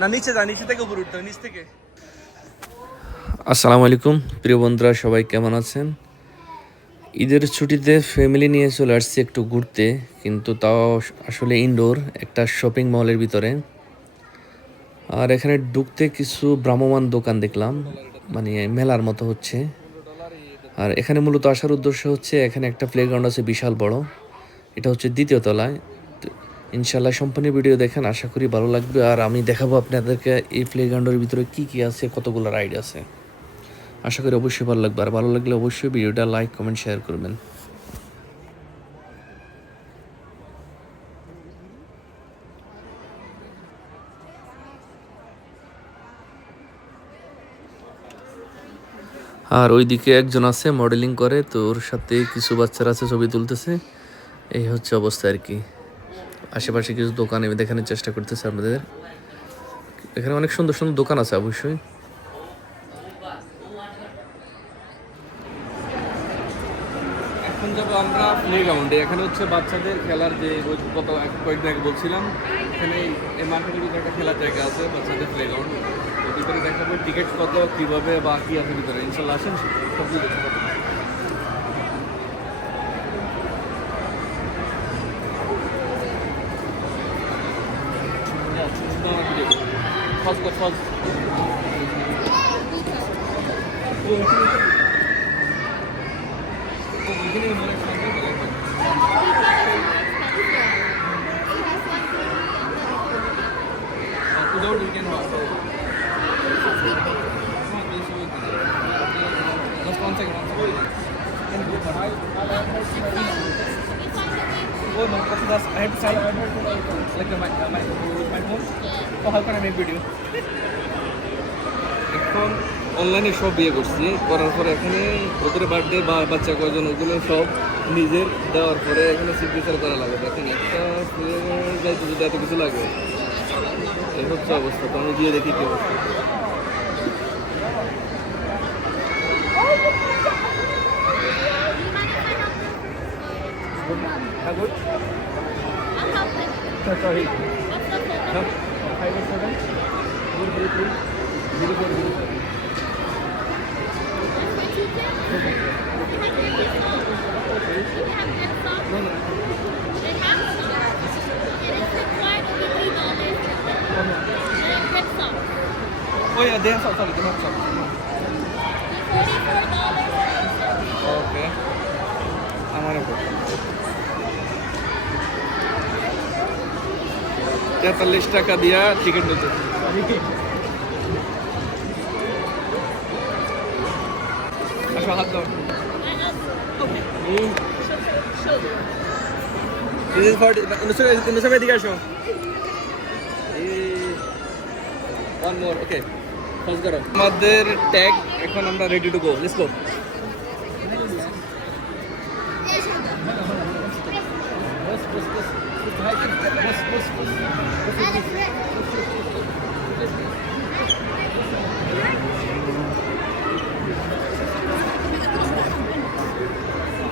না নিচে যা, নিচে থেকে উপরে উঠতে হবে, নিচ থেকে। আসসালামু আলাইকুম প্রিয় বন্ধুরা, সবাই কেমন আছেন? ঈদের ছুটিতে ফ্যামিলি নিয়ে চলে আসছি একটু ঘুরতে, কিন্তু তাও আসলে ইনডোর একটা শপিং মলের ভিতরে। আর এখানে ঢুকতে কিছু ভ্রাম্যমাণ দোকান দেখলাম, মানে মেলার মতো হচ্ছে। আর এখানে মূলত আসার উদ্দেশ্য হচ্ছে, এখানে একটা প্লেগ্রাউন্ড আছে বিশাল বড়, এটা হচ্ছে দ্বিতীয় তলায়। তো ইনশাল্লাহ সম্পূর্ণ ভিডিও দেখেন, আশা করি ভালো লাগবে। আর আমি দেখাবো আপনাদেরকে এই প্লেগ্রাউন্ডের ভিতরে কি কি আছে, কতগুলো রাইড আছে। আশা করি অবশ্যই ভালো লাগবে, আর ভালো লাগলে অবশ্যই ভিডিওটা লাইক কমেন্ট শেয়ার করবেন। আর ওইদিকে একজন আছে মডেলিং করে, তো ওর সাথে কিছু বাচ্চারা আছে ছবি তুলতেছে। এই হচ্ছে অবস্থা আর কি। আশেপাশে কিছু দোকান আমি দেখানোর চেষ্টা করতেছি আপনাদের। এখানে অনেক সুন্দর সুন্দর দোকান আছে অবশ্যই। এখন যাবো আমরা প্লেগ্রাউন্ডে। এখানে হচ্ছে বাচ্চাদের খেলার যে গত কয়েকদিন আগে বলছিলাম, এখানে এই মার্কেটের ভিতরে একটা খেলার জায়গা আছে, বাচ্চাদের প্লেগ্রাউন্ড। তো ভিতরে দেখাবো টিকিট কত, কীভাবে বা কী আছে ভিতরে। ইনশাল্লাহ আসেন, সব কিছু দেখতে পাবেন। First first without we can walk. Just one second, one second. Can you go by? Oh no, because that's I have to sign like my phone. So how can I make video? এখন অনলাইনে সব বিয়ে করছি, করার পরে এখানে ওদের birthday বা বাচ্চা কয়জন ওগুলো সব নিজের দেওয়ার পরে এখানে সিগনেচার করা লাগে। দেখেন একটা যাইতে যদি এত কিছু লাগে, এই হচ্ছে অবস্থা। তো আমি দিয়ে দেখি কি অবস্থা। Sorry. No. 587 033 0404. No, no. Oh yeah, they have some. Sorry, they have some. Okay. আমার উপর 43 টাকা দিয়া টিকিট নিতে। আচ্ছা, হাত দাও। This is for Nusra দিকে আসো। One more, okay. Pause করো। আমাদের ট্যাগ এখন আমরা ready to go. Let's go.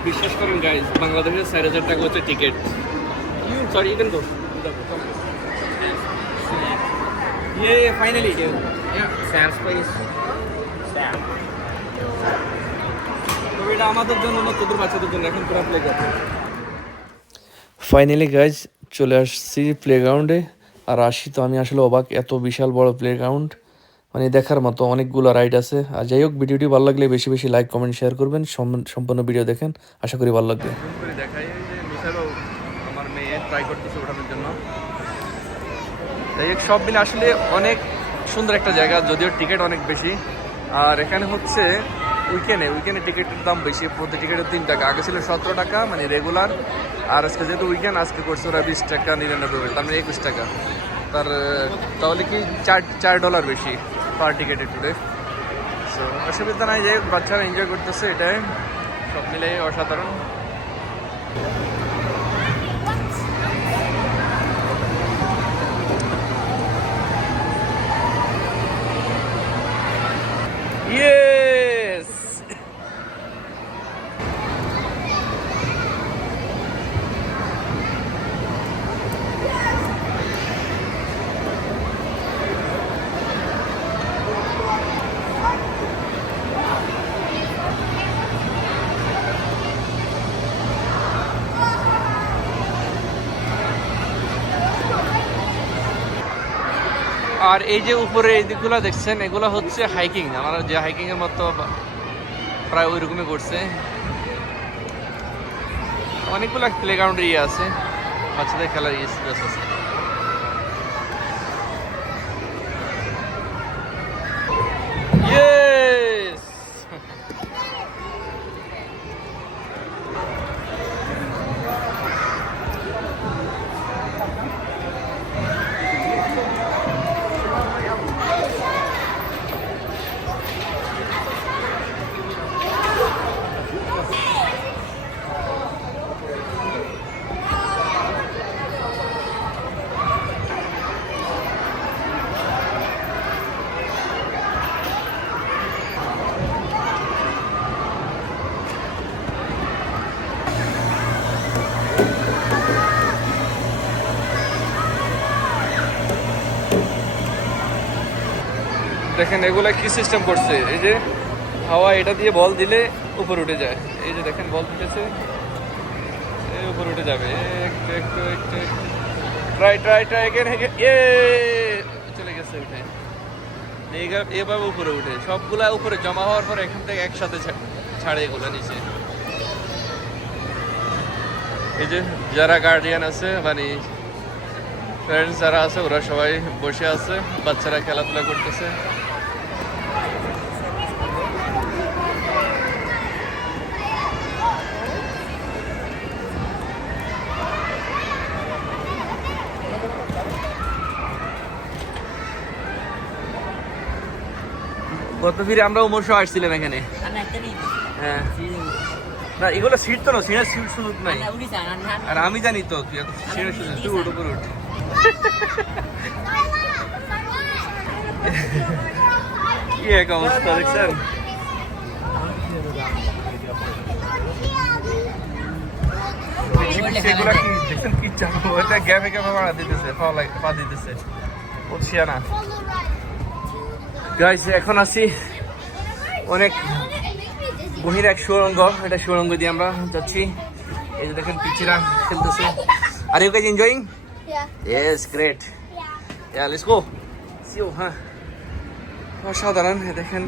বিশ্বাস করুন গাইজ, বাংলাদেশের 4,000 টাকা হচ্ছে টিকিট। Sorry, you can go. Yeah, finally. Yeah, Sam's place. Sam. তো এটা আমাদের জন্য না, তোদের বাচ্চাদের জন্য এখন পুরো প্লে করতে। ফাইনালি গাইজ চলে আসছি প্লেগ্রাউন্ডে। আর আসি তো আমি আসলে অবাক, এত বিশাল বড় প্লেগ্রাউন্ড, মানে দেখার মতো অনেকগুলো রাইড আছে। আর যাই হোক, ভিডিওটি ভালো লাগলে বেশি বেশি লাইক কমেন্ট শেয়ার করবেন। সম্পূর্ণ ভিডিও দেখেন, আশা করি ভালো লাগবে। দেখাই যে মিশারও আমার মেয়ে ট্রাই করতেছে ওঠানোর জন্য। তাই সব মিলে আসলে অনেক সুন্দর একটা জায়গা, যদিও টিকিট অনেক বেশি। আর এখানে হচ্ছে উইকেন্ডে টিকিটের দাম বেশি, প্রতি টিকিটের 3 টাকা। আগে ছিল 17 টাকা মানে রেগুলার, আর আজকে যেহেতু উইকেন্ড আজকে করছে ওরা 20 টাকা 99, তার মানে 21 টাকা। তাহলে কি $4 বেশি পার টিকিটে টুডে। সো অসুবিধা নাই, যে বাচ্চারা এনজয় করতেছে, এটাই সব মিলে অসাধারণ। Yes! আর এই যে উপরে এই দিকগুলো দেখছেন এগুলো হচ্ছে হাইকিং, আমরা যে হাইকিং এর মতো প্রায় ওই রকমই করছে। অনেকগুলো প্লেগ্রাউন্ডের ইয়ে আছে, বাচ্চাদের খেলার ইয়ে স্পেস আছে। Yes! দেখেন এগুলা কি সিস্টেম করছে, এই যে হাওয়া এটা দিয়ে বল দিলে উপরে উঠে যায়। এই যে দেখেন বল দিতেছে, এই উপরে উঠে যাবে। একটু একটু একটু ট্রাই ট্রাই ট্রাই এগেন এ চলে গেছে উঠে। এভাবে উপরে উঠে সবগুলা উপরে জমা হওয়ার পর এখান থেকে একসাথে ছাড়ে এগুলো নিচে। এই যে যারা গার্ডিয়ান আছে মানে প্যারেন্টস যারা আছে ওরা সবাই বসে আছে, বাচ্চারা খেলাধুলা করতেছে। গত ফিরে আমরা উমর সহ আসছিলাম এখানে। হ্যাঁ না এগুলো সিট তো না, সিটের সিট সুযোগ নাই। আর আমি জানি তো তুই সিটের সুযোগ, তুই উঠ উপরে উঠ। কি এক অবস্থা দেখছেন। সেগুলা কি দেখছেন কি চালু, ওটা গ্যাপে গ্যাপে মারা দিতেছে, পা দিতেছে, বুঝছিয়া না গাইস। এখন আছি অনেক গভীর এক সুড়ঙ্গ, এটা সুড়ঙ্গ দিয়ে আমরা যাচ্ছি। এই যে দেখেন পিচিরা খেলতেছে। Are you guys enjoying? Yes great, yeah let's go সিও। হ্যাঁ অসাধারণ। দেখেন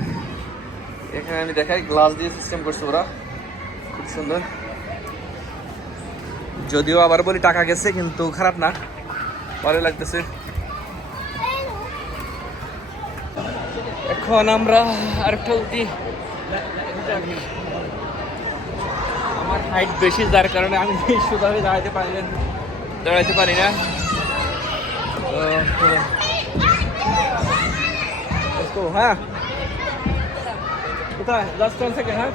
এখানে আমি দেখাই, গ্লাস দিয়ে সিস্টেম করছে ওরা, খুব সুন্দর। যদিও আবার বলি টাকা গেছে, কিন্তু খারাপ না, ভালো লাগতেছে। এখন আমরা আরেকটা উঠি। আমার হাইট বেশি, যার কারণে আমি শুধুভাবে দাঁড়াতে পারি না। হ্যাঁ কোথায় জাস্ট 1 সেকেন্ড। হ্যাঁ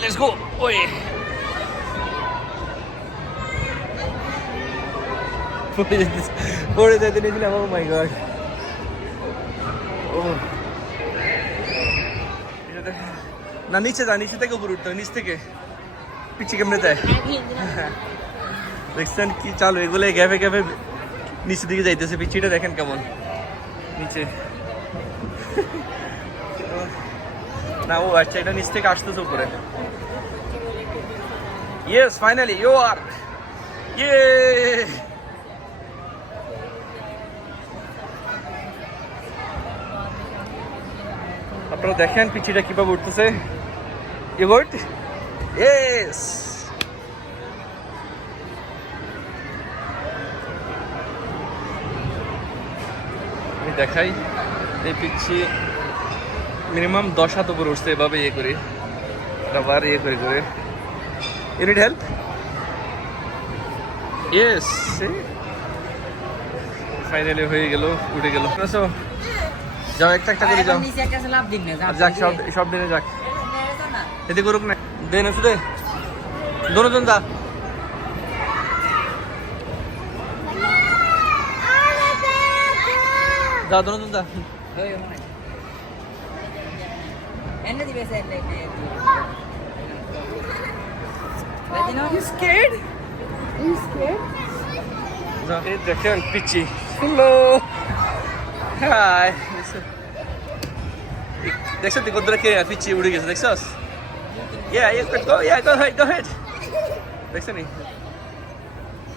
লেটস গো। ওই পড়ে যেতে নিয়েছিলাম। ও মাই গড। না নিচে যা, নিচে থেকে উপরে উঠতে হয়, নিচ থেকে পিছিয়ে কেমনে যায় দেখছেন কি চালু, এগুলো গ্যাপে গ্যাপে নিচের দিকে যাইতেছে। পিছিটা দেখেন কেমন নিচে। না ও আচ্ছা, এটা নিচ থেকে আসতেছে উপরে। ইয়েস ফাইনালি ইউ আর ইয়ে। আপনারা দেখেন পিছিটা কিভাবে উঠতেছে। You good? ইয়েস। আমি দেখাই, এই পিচ্ছি মিনিমাম 10 হাত উপরে উঠছে এভাবে ইয়ে করে, আবার ইয়ে করে করে। You need help? Yes finally হয়ে গেল, উঠে গেল। যাও একটা একটা করে যাও। যাক সব দিনে যাক, এতে করুক না। দে না শুধু দোনোজন যা। যা দোনোজন যা। দেখেন পিচ্ছি। Hello hi. দেখছো তুই কত কে পিচ্ছি উড়ে গেছে, দেখছস? Yeah, you could go. Yeah, go ahead. দেখছো নি?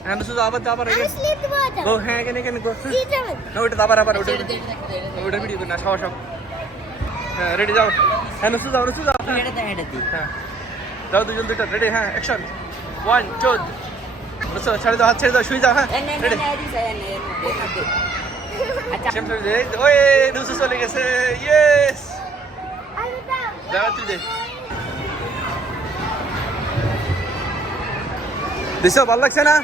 হ্যাঁ শুধু আবার আবার আমি স্লিপ দেবো এটা গো হ্যাঁ এখানে গো স্লিপ দেবো না ওটা আবার ওটা ভিডিও না সব সব হ্যাঁ রেডি যাও হ্যাঁ শুধু যাও হ্যাঁ যাও দুজন দুইটা রেডি হ্যাঁ অ্যাকশন 1 2 বসো ছেড়ে দাও শুয়ে যাও হ্যাঁ রেডি সেম শুয়ে দে ওই দুসু চলে গেছে ইয়েস আরে দাও দাঁড়া তুই দে দেখছো ভালো লাগছে না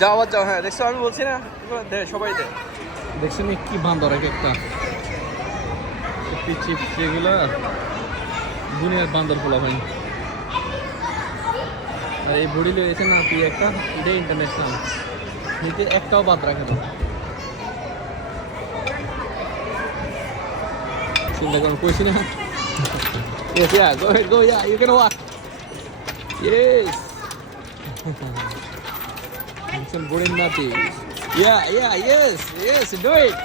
যাও আবার যাও হ্যাঁ দেখছো আমি বলছি না এগুলো দে সবাই দে দেখছো নি কি বান্দর এক একটা পিচি এগুলো দুনিয়ার বান্দর ফোলা ভাই এই বডি লয়েছে না তুই একটা এটাই ইন্টারন্যাশনাল নিতে একটাও বাদ রাখে না চিন্তা করুন কইছি না Yes, yeah, go ahead, go, yeah, you can walk. Yes. Some boring nappy. Yes, do it.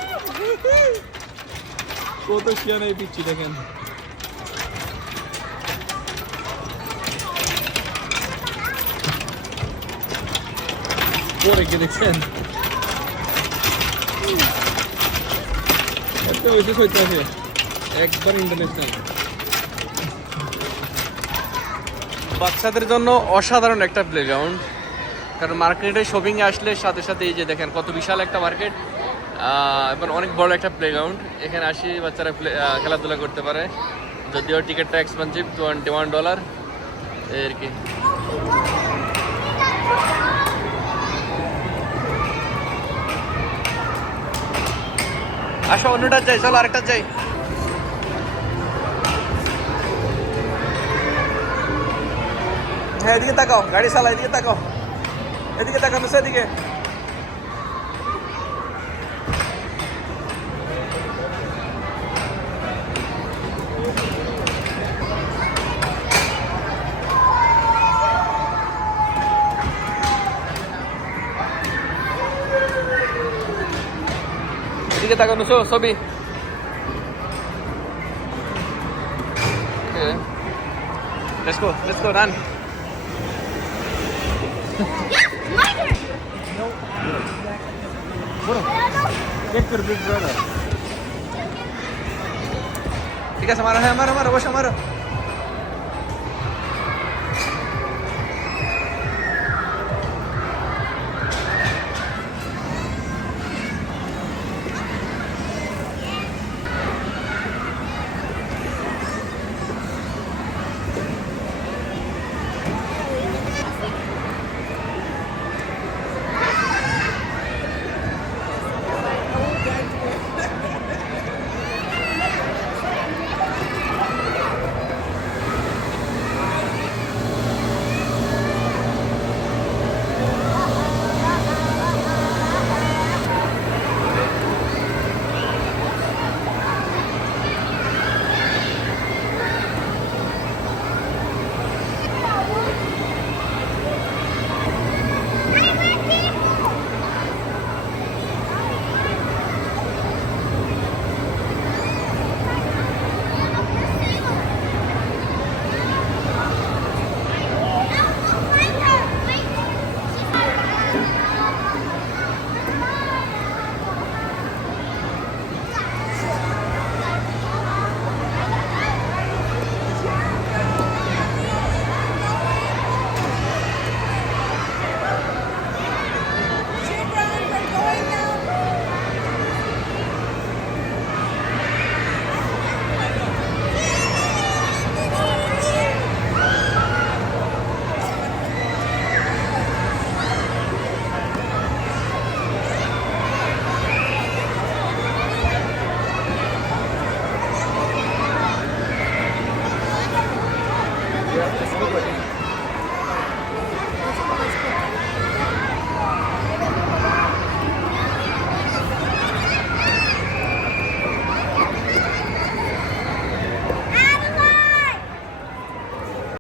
কত শিয়ান এই পিচ্ছি দেখেন পরে কে দেখছেন এত বেশি হইতে আছে একবার ইন্টারন্যাশনাল বাচ্চাদের জন্য অসাধারণ একটা প্লেগ্রাউন্ড কারণ মার্কেটে শপিংয়ে আসলে সাথে সাথে এই যে দেখেন কত বিশাল একটা মার্কেট এবং অনেক বড় একটা প্লেগ্রাউন্ড এখানে আসি বাচ্চারা খেলাধুলা করতে পারে যদিও টিকিটটা এক্সপেন্সিভ $21 এই আর কি আসো অন্যটা যাই চলো আরেকটা যাই হ্যাঁ এদিকে তাকাও গাড়ি চালা এদিকে তাকাও মিশো এদিকে এদিকে তাকাও মিশো ছবি Let's go, run. My turn. Get your big brother. ঠিক আছে মারো হ্যাঁ মারো বসো মারো